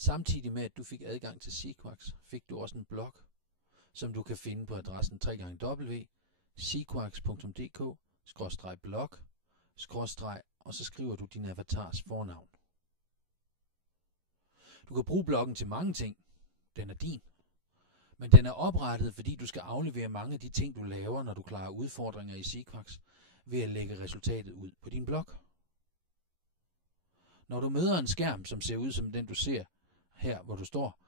Samtidig med, at du fik adgang til Sequax, fik du også en blog, som du kan finde på adressen www.sequax.dk/blog/ og så skriver du din avatars fornavn. Du kan bruge bloggen til mange ting. Den er din. Men den er oprettet, fordi du skal aflevere mange af de ting, du laver, når du klarer udfordringer i Sequax, ved at lægge resultatet ud på din blog. Når du møder en skærm, som ser ud som den, du ser her, hvor du står,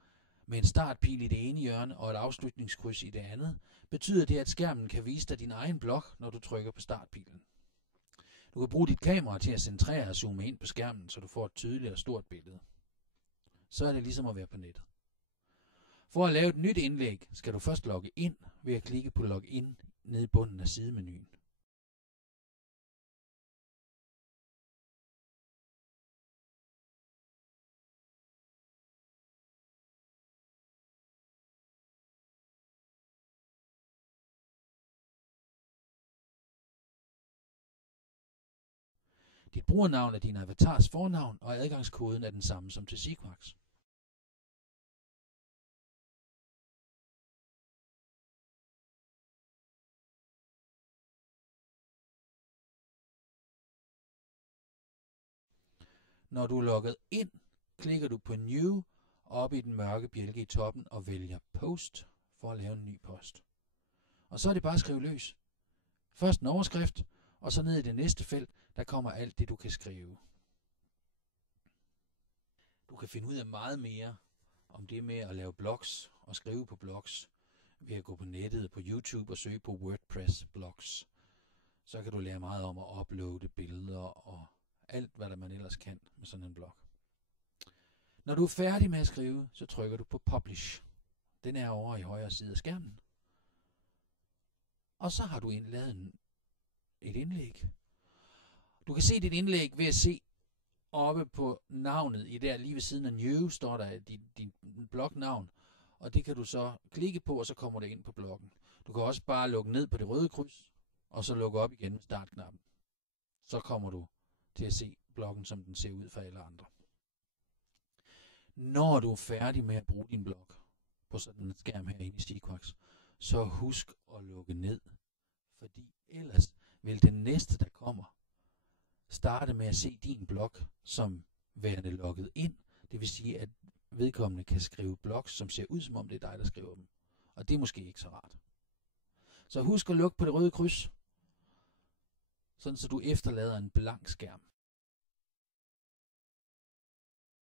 med en startpil i det ene hjørne og et afslutningskryds i det andet, betyder det, at skærmen kan vise dig din egen blog, når du trykker på startpilen. Du kan bruge dit kamera til at centrere og zoome ind på skærmen, så du får et tydeligt og stort billede. Så er det ligesom at være på nettet. For at lave et nyt indlæg, skal du først logge ind ved at klikke på Login nede i bunden af sidemenuen. Dit brugernavn er din avatars fornavn, og adgangskoden er den samme som til Sequax. Når du er logget ind, klikker du på New oppe i den mørke bjælke i toppen og vælger Post for at lave en ny post. Og så er det bare at skrive løs. Først en overskrift, og så ned i det næste felt, der kommer alt det, du kan skrive. Du kan finde ud af meget mere om det med at lave blogs og skrive på blogs ved at gå på nettet, på YouTube og søge på WordPress blogs. Så kan du lære meget om at uploade billeder og alt, hvad der man ellers kan med sådan en blog. Når du er færdig med at skrive, så trykker du på Publish. Den er over i højre side af skærmen. Og så har du lavet et indlæg. Du kan se dit indlæg ved at se oppe på navnet i der lige ved siden af New, står der din blognavn, og det kan du så klikke på, og så kommer det ind på bloggen. Du kan også bare lukke ned på det røde kryds, og så lukke op igen med startknappen. Så kommer du til at se bloggen, som den ser ud for alle andre. Når du er færdig med at bruge din blog på sådan en skærm herinde i Sequax, så husk at lukke ned, fordi ellers vil den næste, der kommer, starte med at se din blog som værende logget ind. Det vil sige, at vedkommende kan skrive blogs, som ser ud som om det er dig, der skriver dem. Og det er måske ikke så rart. Så husk at lukke på det røde kryds, sådan så du efterlader en blank skærm.